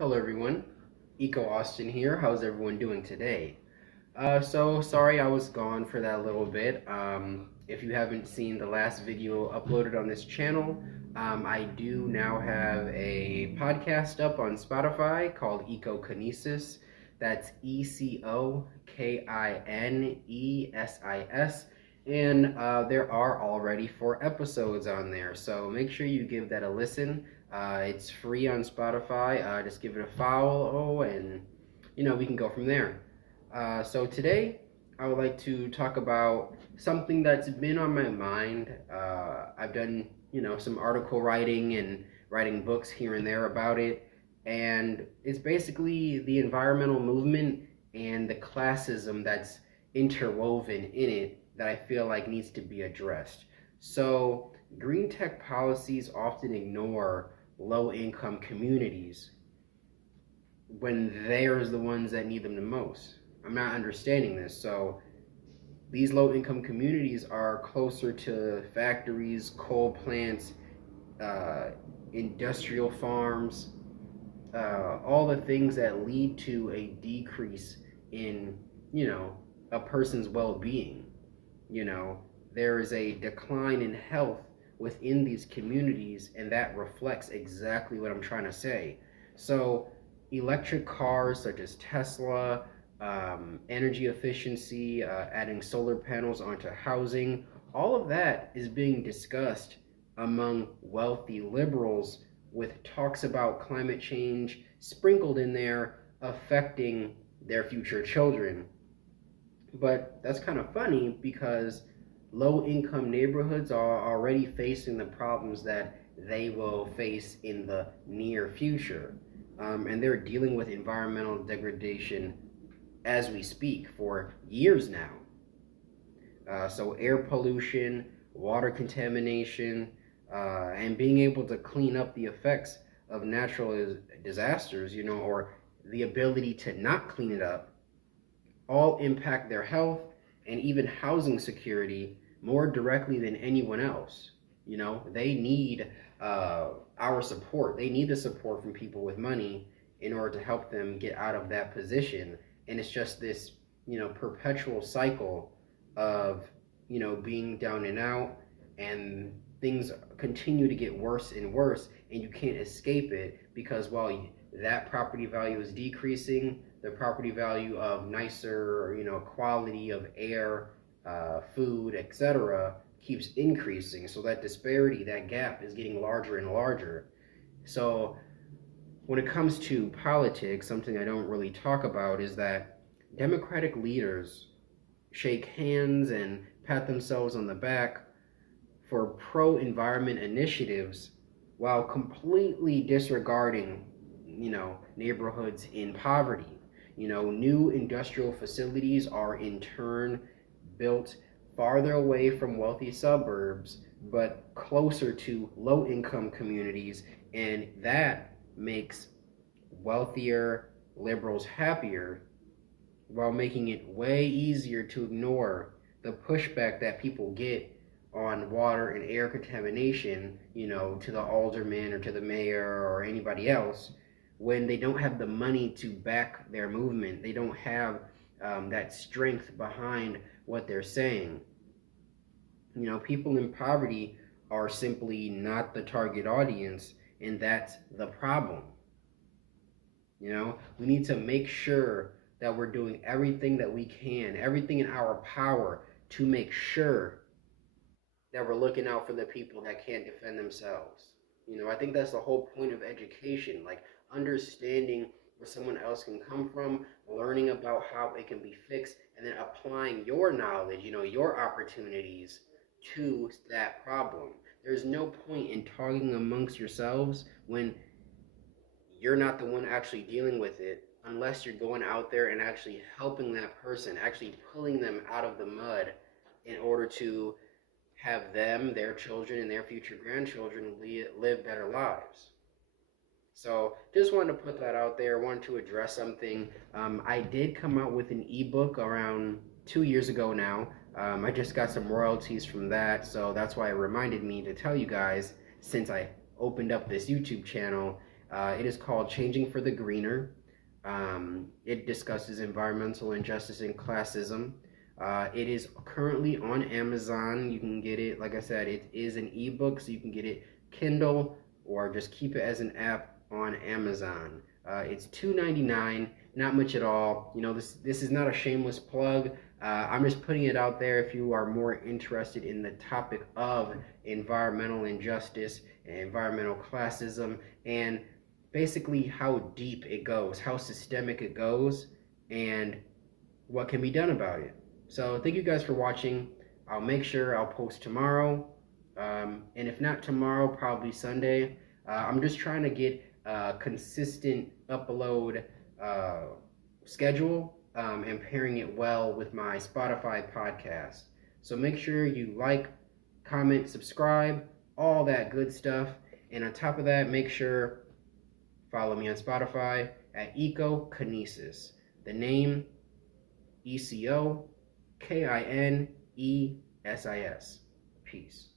Hello everyone, Eco Austin here. How's everyone doing today? So sorry I was gone for that little bit. If you haven't seen the last video uploaded on this channel, I do now have a podcast up on Spotify called Ecokinesis. That's Ecokinesis. And there are already 4 episodes on there. So make sure you give that a listen. It's free on Spotify. Just give it a follow, and we can go from there. So today, I would like to talk about something that's been on my mind. I've done some article writing and writing books here and there about it, and it's basically the environmental movement and the classism that's interwoven in it that I feel like needs to be addressed. So green tech policies often ignore low income communities when they're the ones that need them the most. I'm not understanding this. So these low income communities are closer to factories, coal plants, uh, industrial farms, all the things that lead to a decrease in, you know, a person's well being. You know, there is a decline in health within these communities, and that reflects exactly what I'm trying to say. So, electric cars such as Tesla, energy efficiency, adding solar panels onto housing, all of that is being discussed among wealthy liberals with talks about climate change sprinkled in there affecting their future children. But that's kind of funny because low income neighborhoods are already facing the problems that they will face in the near future. And they're dealing with environmental degradation as we speak for years now. So, air pollution, water contamination, and being able to clean up the effects of natural disasters, or the ability to not clean it up all impact their health and even housing security more directly than anyone else. They need our support. They need the support from people with money in order to help them get out of that position. And it's just this, perpetual cycle of, being down and out, and things continue to get worse and worse, and you can't escape it because while that property value is decreasing, the property value of nicer, quality of air, food, etc., keeps increasing. So that disparity, that gap, is getting larger and larger. So when it comes to politics, something I don't really talk about is that Democratic leaders shake hands and pat themselves on the back for pro environment initiatives while completely disregarding, neighborhoods in poverty. New industrial facilities are in turn built farther away from wealthy suburbs but closer to low income communities, and that makes wealthier liberals happier while making it way easier to ignore the pushback that people get on water and air contamination, to the alderman or to the mayor or anybody else when they don't have the money to back their movement. They don't have that strength behind what they're saying. People in poverty are simply not the target audience, and that's the problem. We need to make sure that we're doing everything that we can, everything in our power to make sure that we're looking out for the people that can't defend themselves. I think that's the whole point of education, like understanding where someone else can come from, learning about how it can be fixed, and then applying your knowledge, your opportunities to that problem. There's no point in talking amongst yourselves when you're not the one actually dealing with it unless you're going out there and actually helping that person, actually pulling them out of the mud in order to have them, their children, and their future grandchildren live better lives. So just wanted to put that out there. Wanted to address something. I did come out with an ebook around 2 years ago now. I just got some royalties from that, so that's why it reminded me to tell you guys since I opened up this YouTube channel. It is called Changing for the Greener. It discusses environmental injustice and classism. It is currently on Amazon. You can get it, like I said, it is an ebook, so you can get it Kindle or just keep it as an app on Amazon. It's $2.99, not much at all. You know, this is not a shameless plug. I'm just putting it out there if you are more interested in the topic of environmental injustice and environmental classism, and basically how deep it goes, how systemic it goes, and what can be done about it. So thank you guys for watching. I'll make sure I'll post tomorrow, and if not tomorrow, probably Sunday. I'm just trying to get a consistent upload schedule, and pairing it well with my Spotify podcast. So make sure you like, comment, subscribe, all that good stuff. And on top of that, make sure follow me on Spotify at Ecokinesis. The name ECOKINESIS. Peace.